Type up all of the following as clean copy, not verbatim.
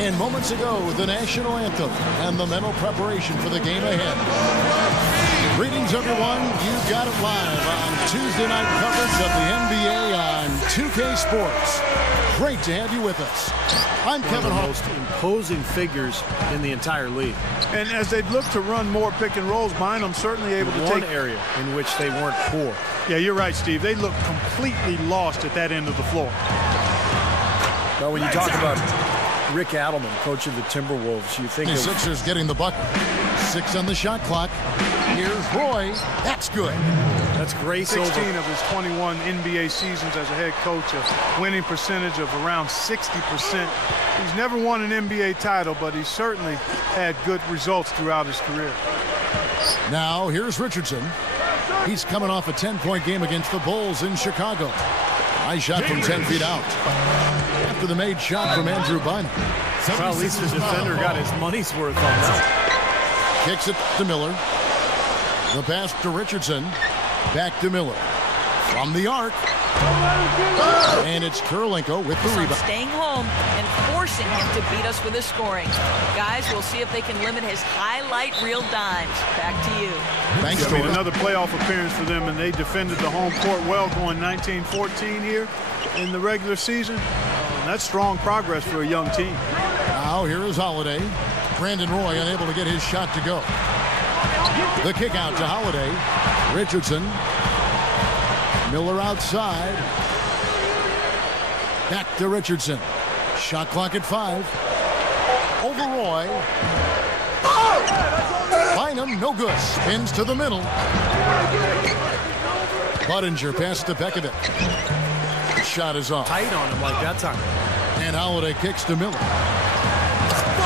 And moments ago, the national anthem and the mental preparation for the game ahead. Greetings, everyone. You got it live on Tuesday night coverage of the NBA on 2K Sports. Great to have you with us. I'm Kevin Hall. Most imposing figures in the entire league. And as they look to run more pick and rolls, Bynum certainly able to One take area in which they weren't poor. Yeah, you're right, Steve. They look completely lost at that end of the floor. Well, when you talk about Rick Adelman, coach of the Timberwolves, you think The of Sixers getting the bucket. 6 on the shot clock. Here's Roy. That's good. that's Grace 16 over. of his 21 NBA seasons as a head coach, a winning percentage of around 60%. He's never won an NBA title, but he certainly had good results throughout his career. Now, here's Richardson. He's coming off a 10-point game against the Bulls in Chicago. Nice shot from 10 feet out. After the made shot from Andrew Bynum. Well, at least the defender got his money's worth on that. Kicks it to Miller. The pass to Richardson. Back to Miller. From the arc. And it's Kurylenko with the rebound. Staying home and forcing him to beat us with his scoring. Guys, we'll see if they can limit his highlight reel dimes. Back to you. Thanks, I mean, Tori. another playoff appearance for them, and they defended the home court well, going 19-14 here in the regular season. That's strong progress for a young team. Now here is Holiday. Brandon Roy unable to get his shot to go. The kick out to Holiday. Richardson. Miller outside. Back to Richardson. Shot clock at 5. Over Roy. Bynum, no good. Spins to the middle. Budinger pass to Pekovic. Shot is off. Tight on him like that time. And Holiday kicks to Miller.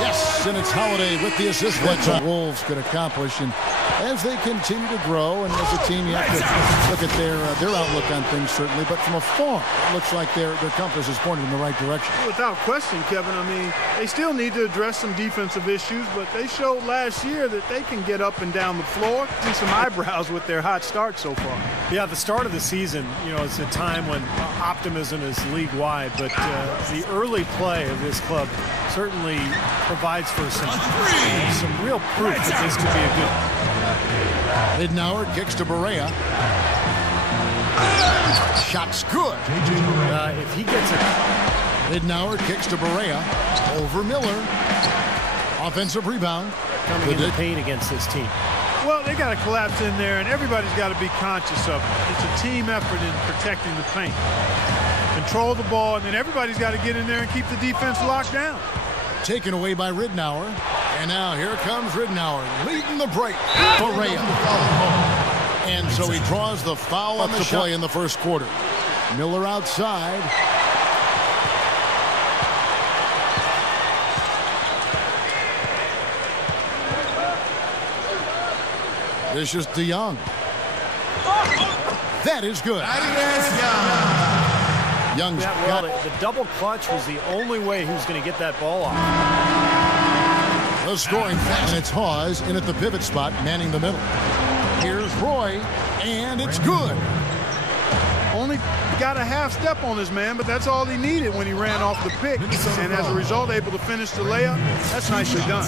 Yes, and it's Holiday with the assist. What the Wolves could accomplish, and as they continue to grow, and as a team, you have to look at their outlook on things, certainly. But from afar, it looks like their compass is pointed in the right direction. Without question, Kevin, I mean, they still need to address some defensive issues, but they showed last year that they can get up and down the floor, see some eyebrows with their hot start so far. Yeah, the start of the season, you know, it's a time when optimism is league-wide, but the early play of this club certainly provides for some real proof that this could be a good. Midnauer kicks to Barea. Shot's good. If he gets it. Midnauer kicks to Barea. Over Miller. Offensive rebound. Coming into paint against this team. Well, they got to collapse in there, and everybody's got to be conscious of it. It's a team effort in protecting the paint. Control the ball, and then everybody's got to get in there and keep the defense locked down. Taken away by Ridnour. And now here comes Ridnour leading the break. Barea. And so he draws the foul on the play in the first quarter. Miller outside. This is DeYoung. That is good. Young's got it. The double clutch was the only way he was going to get that ball off. The scoring fast. And it's Hawes in at the pivot spot, manning the middle. Here's Roy, and it's good. Only got a half step on this man, but that's all he needed when he ran off the pick. And as a result, able to finish the layup. That's nicely done.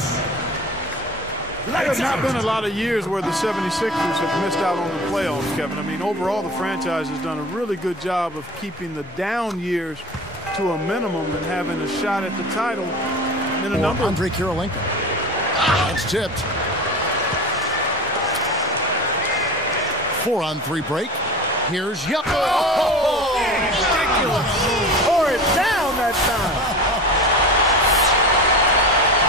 There have not been a lot of years where the 76ers have missed out on the playoffs, Kevin. I mean, overall, the franchise has done a really good job of keeping the down years to a minimum and having a shot at the title in a number. Andre Kurylenko. It's tipped. 4-on-3 break. Here's Yup. Oh, ridiculous. Tore it down that time.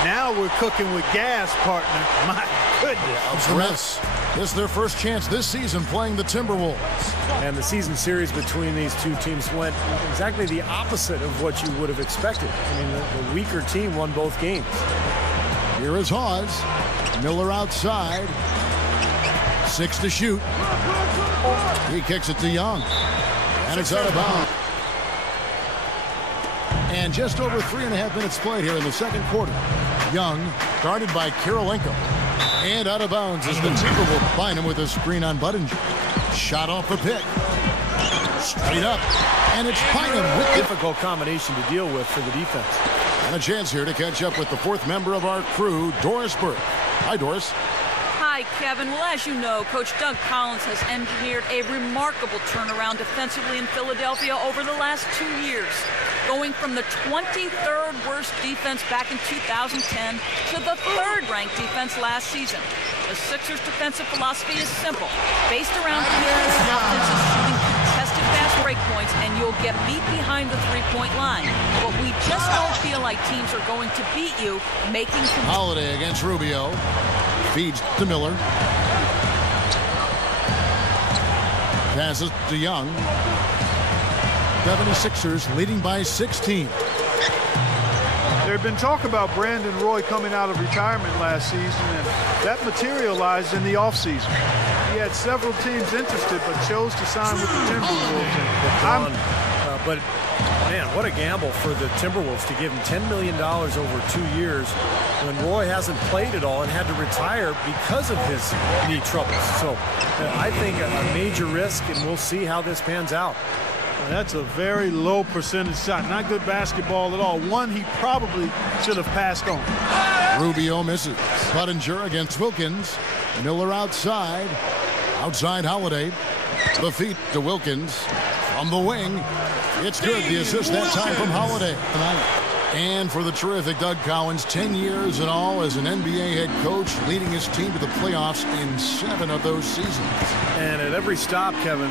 Now we're cooking with gas, partner. My goodness. This is their first chance this season playing the Timberwolves. And the season series between these two teams went exactly the opposite of what you would have expected. I mean, the weaker team won both games. Here is Hawes. Miller outside. 6 to shoot. He kicks it to Young. And it's out of bounds. And just over 3.5 minutes played here in the second quarter. Young guarded by Kurylenko. And out of bounds as the Timberwolves find him with a screen on Budinger. Shot off the pick. Straight up. And it's Bynum with difficult combination to deal with for the defense. And a chance here to catch up with the fourth member of our crew, Doris Burke. Hi, Doris. Hi, Kevin. Well, as you know, Coach Doug Collins has engineered a remarkable turnaround defensively in Philadelphia over the last 2 years, going from the 23rd worst defense back in 2010 to the 3rd-ranked defense last season. The Sixers' defensive philosophy is simple, based around keeping the offenses shooting contested fast break points, and you'll get beat behind the three-point line. But we just don't feel like teams are going to beat you making... Holiday against Rubio. Feeds to Miller. Passes to Young. 76ers leading by 16. There had been talk about Brandon Roy coming out of retirement last season, and that materialized in the offseason. He had several teams interested, but chose to sign with the Timberwolves. But, man, what a gamble for the Timberwolves to give him $10 million over 2 years when Roy hasn't played at all and had to retire because of his knee troubles. So I think a major risk, and we'll see how this pans out. That's a very low percentage shot. Not good basketball at all. One he probably should have passed on. Rubio misses. Budinger against Wilkins. Miller outside. Outside Holiday. The feet to Wilkins. From the wing. It's good. The assist that time from Holiday. And for the terrific Doug Collins, 10 years in all as an NBA head coach, leading his team to the playoffs in 7 of those seasons. And at every stop, Kevin,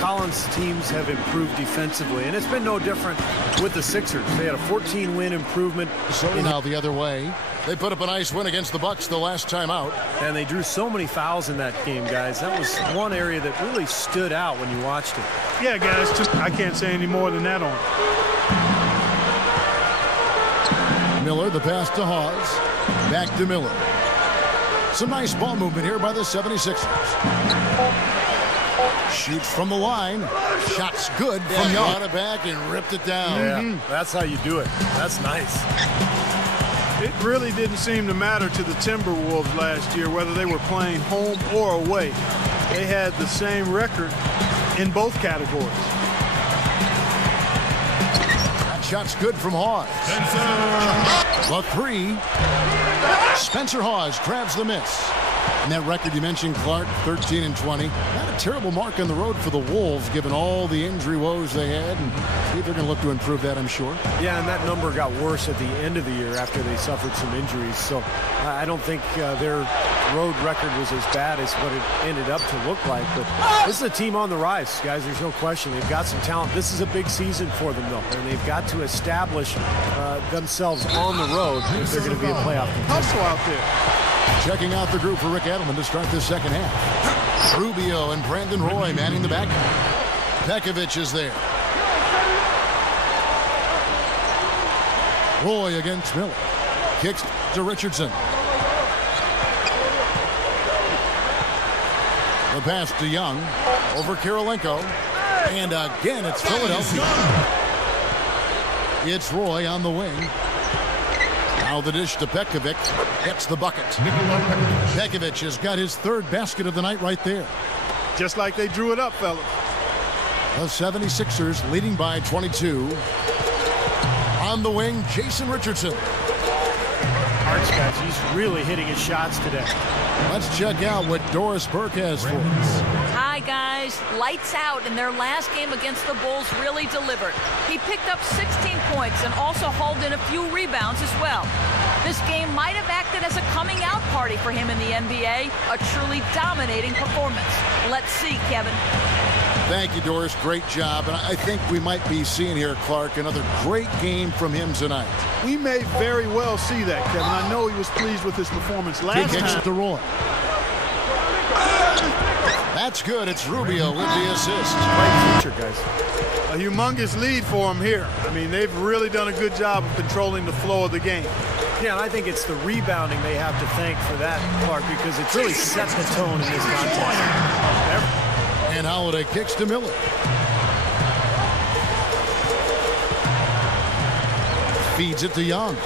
Collins' teams have improved defensively, and it's been no different with the Sixers. They had a 14-win improvement. So now the other way. They put up a nice win against the Bucks the last time out. And they drew so many fouls in that game, guys. That was one area that really stood out when you watched it. Yeah, guys, I can't say any more than that on it. Miller, the pass to Hawes. Back to Miller. Some nice ball movement here by the 76ers. Shoots from the line. Shot's good from Young. Got it back and ripped it down. Yeah, that's how you do it. That's nice. It really didn't seem to matter to the Timberwolves last year whether they were playing home or away. They had the same record in both categories. Shot's good from Hawes. The 3. Spencer Hawes grabs the miss. And that record you mentioned, Clark, 13 and 20. Not a terrible mark on the road for the Wolves, given all the injury woes they had. And they're going to look to improve that, I'm sure. Yeah, and that number got worse at the end of the year after they suffered some injuries. So I don't think their road record was as bad as what it ended up to look like. But this is a team on the rise, guys. There's no question. They've got some talent. This is a big season for them, though. And they've got to establish themselves on the road if they're going to be a playoff contender. Hustle out there. Checking out the group for Rick Adelman to start this second half. Rubio and Brandon Roy manning the back. Pekovic is there. Roy against Miller. Kicks to Richardson. The pass to Young. Over Kirilenko. And again, it's Philadelphia. It's Roy on the wing. Now the dish to Pekovic. Gets the bucket. Pekovic has got his 3rd basket of the night right there. Just like they drew it up, fellas. The 76ers leading by 22. On the wing, Jason Richardson. Arch, guys, he's really hitting his shots today. Let's check out what Doris Burke has for us. Hi, guys. Lights out, and their last game against the Bulls really delivered. He picked up 16 points and also hauled in a few rebounds as well. This game might have acted as a coming out party for him in the NBA. A truly dominating performance. Let's see, Kevin. Thank you, Doris. Great job. And I think we might be seeing here, Clark, another great game from him tonight. We may very well see that, Kevin. I know he was pleased with his performance last time. To Roy. That's good. It's Rubio with the assist. Great future, guys. A humongous lead for him here. I mean, they've really done a good job of controlling the flow of the game. Yeah, and I think it's the rebounding they have to thank for that, Clark, because it's really set the tone in this contest. And Holiday kicks to Miller. Feeds it to Young.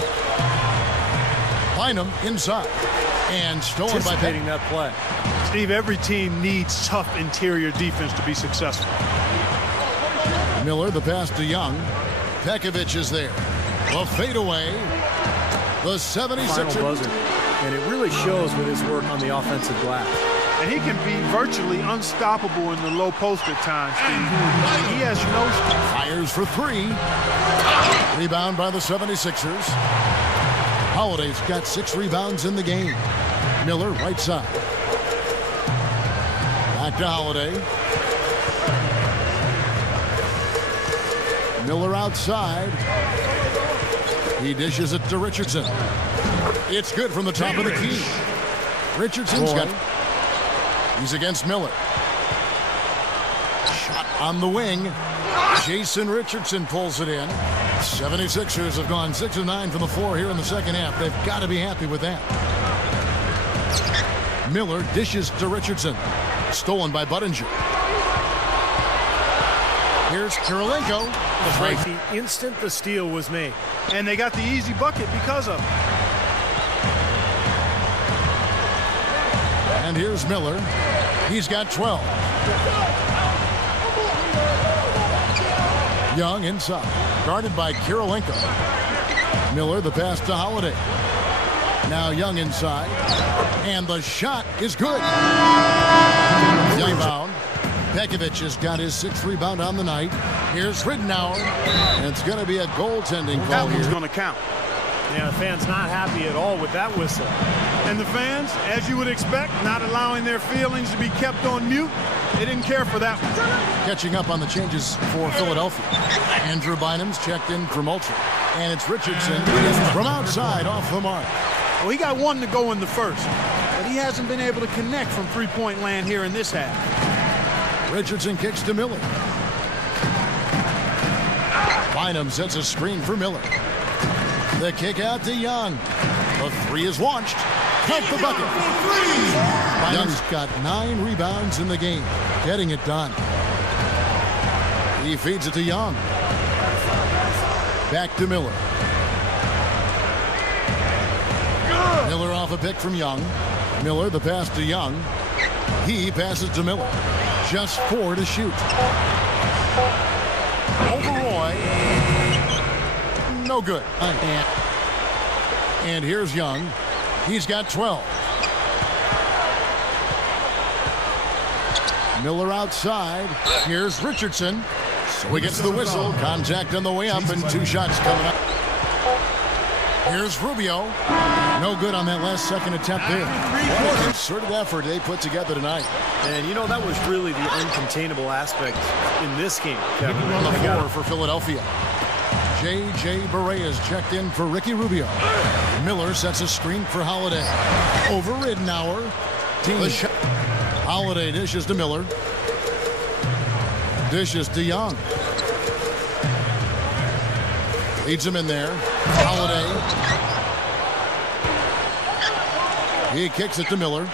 Bynum inside. And stolen by Anticipating that play. Steve, every team needs tough interior defense to be successful. Miller, the pass to Young. Pekovic is there. The fadeaway. The 76ers. Final buzzer. And it really shows with his work on the offensive glass. And he can be virtually unstoppable in the low post at times, Steve. He has no... Fires for three. Rebound by the 76ers. Holiday's got 6 rebounds in the game. Miller, right side. Back to Holiday. Miller outside. He dishes it to Richardson. It's good from the top of the key. Richardson's got it. He's against Miller. Shot on the wing. Jason Richardson pulls it in. 76ers have gone 6 of 9 from the floor here in the second half. They've got to be happy with that. Miller dishes to Richardson. Stolen by Budinger. Here's Kirilenko. The instant the steal was made. And they got the easy bucket because of it. And here's Miller. He's got 12. Young inside. Guarded by Kirilenko. Miller, the pass to Holiday. Now Young inside. And the shot is good. Rebound. Pekovic has got his 6th rebound on the night. Here's Ridnour. And it's going to be a goaltending call here. That one's going to count. Yeah, the fans not happy at all with that whistle. And the fans, as you would expect, not allowing their feelings to be kept on mute. They didn't care for that one. Catching up on the changes for Philadelphia. Andrew Bynum's checked in for Moultrie. And it's Richardson from outside off the mark. Well, he got 1 to go in the first, but he hasn't been able to connect from three-point land here in this half. Richardson kicks to Miller. Bynum sets a screen for Miller. The kick out to Young. The 3 is launched. Count the bucket. Young's got 9 rebounds in the game. Getting it done. He feeds it to Young. Back to Miller. Miller off a pick from Young. Miller, the pass to Young. He passes to Miller. Just 4 to shoot. Overroy. No good. And here's Young. He's got 12. Miller outside. Here's Richardson. So he gets the whistle. Contact on the way up and 2 shots coming up. Here's Rubio. No good on that last second attempt there. What a concerted effort they put together tonight. And, you know, that was really the uncontainable aspect in this game, Kevin. On the floor for Philadelphia. J.J. Barea is checked in for Ricky Rubio. Miller sets a screen for Holiday. Over Ridnour. Holiday dishes to Miller. Dishes to Young. Leads him in there. Holiday. He kicks it to Miller.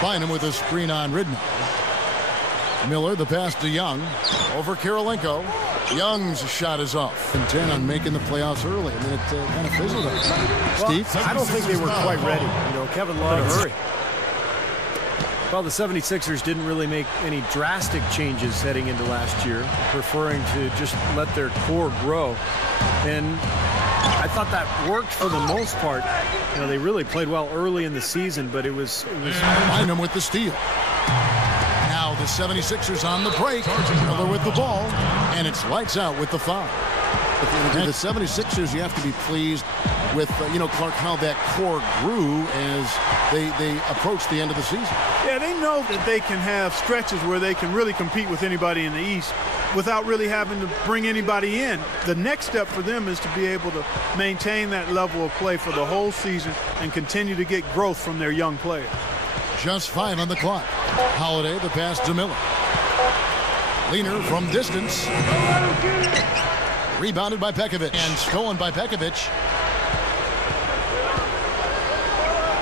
Bynum with a screen on Ridnour. Miller, the pass to Young. Over Kirilenko. Young's shot is off. And 10 on making the playoffs early. I mean, it kind of fizzled out. Well, Steve? I don't think they were quite ready. You know, Kevin Love in a hurry. Well, the 76ers didn't really make any drastic changes heading into last year, preferring to just let their core grow. And I thought that worked for the most part. You know, they really played well early in the season, but it was Bynum with the steal. Now the 76ers on the break. Miller with the ball, and it's lights out with the foul. If the 76ers, you have to be pleased with, Clark, how that core grew as they approach the end of the season. Yeah, they know that they can have stretches where they can really compete with anybody in the East without really having to bring anybody in. The next step for them is to be able to maintain that level of play for the whole season and continue to get growth from their young players. Just 5 on the clock. Holiday, the pass to Miller. Leaner from distance. Rebounded by Pekovic and stolen by Pekovic.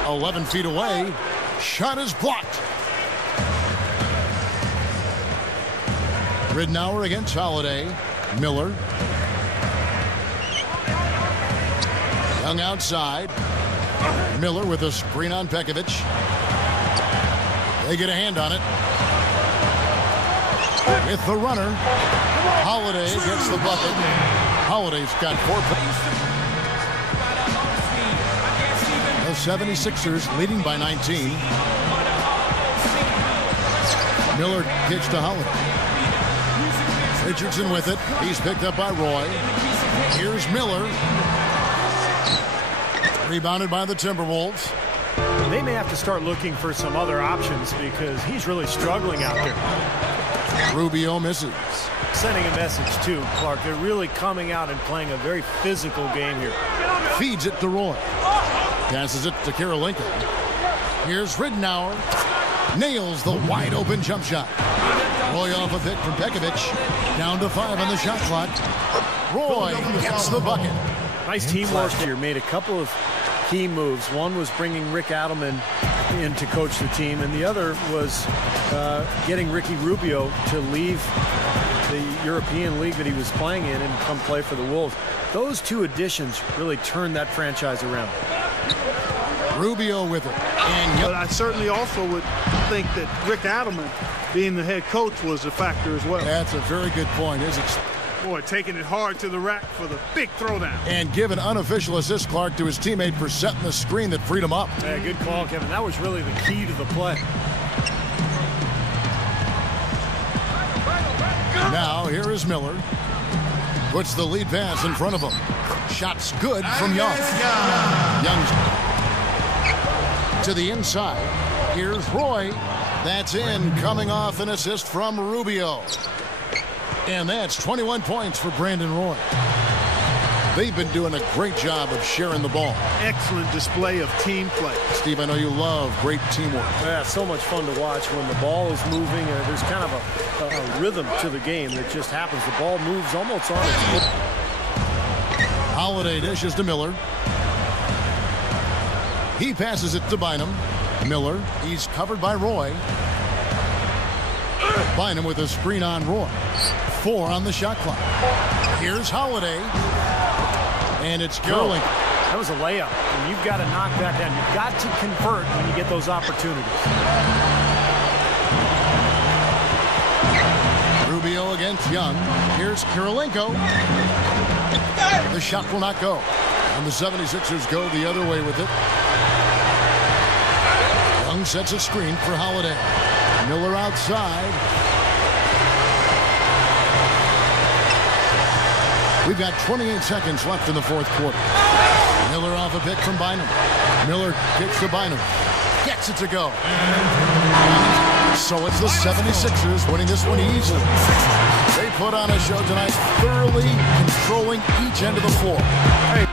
11 feet away. Shot is blocked. Ridnour against Holiday. Miller. Young outside. Miller with a screen on Pekovic. They get a hand on it. With the runner. Holiday gets the bucket. Holiday's got 4 points. The 76ers leading by 19. Miller kicks to Holiday. Richardson with it. He's picked up by Roy. Here's Miller. Rebounded by the Timberwolves. They may have to start looking for some other options because he's really struggling out there. Rubio misses. Sending a message too, Clark. They're really coming out and playing a very physical game here. Feeds it to Roy. Passes it to Karolinko. Here's Ridenour. Nails the wide open jump shot. Roy off a pick from Pekovic. Down to 5 on the shot clock. Roy gets the bucket. Nice teamwork here. Made a couple of key moves. One was bringing Rick Adelman in to coach the team, and the other was getting Ricky Rubio to leave the European League that he was playing in and come play for the Wolves. Those two additions really turned that franchise around. Rubio with it. But I certainly also would think that Rick Adelman, being the head coach, was a factor as well. That's a very good point, isn't it? Boy, taking it hard to the rack for the big throwdown. And give an unofficial assist, Clark, to his teammate for setting the screen that freed him up. Yeah, good call, Kevin. That was really the key to the play. Now, here is Miller. Puts the lead pass in front of him. Shot's good from Young. Young's to the inside. Here's Roy. That's in, coming off an assist from Rubio. And that's 21 points for Brandon Roy. They've been doing a great job of sharing the ball. Excellent display of team play. Steve, I know you love great teamwork. Yeah, so much fun to watch when the ball is moving. There's kind of a rhythm to the game that just happens. The ball moves almost on its own. Holiday dishes to Miller. He passes it to Bynum. Miller, he's covered by Roy. Bynum with a screen on Roy. 4 on the shot clock. Here's Holiday. And it's Karolinko. That was a layup, and you've got to knock that down. You've got to convert when you get those opportunities. Rubio against Young. Here's Karolinko. The shot will not go. And the 76ers go the other way with it. Young sets a screen for Holiday. Miller outside. We've got 28 seconds left in the fourth quarter. Miller off a pick from Bynum. Miller kicks to Bynum. Gets it to go. So it's the 76ers winning this one easily. They put on a show tonight, thoroughly controlling each end of the floor. Hey.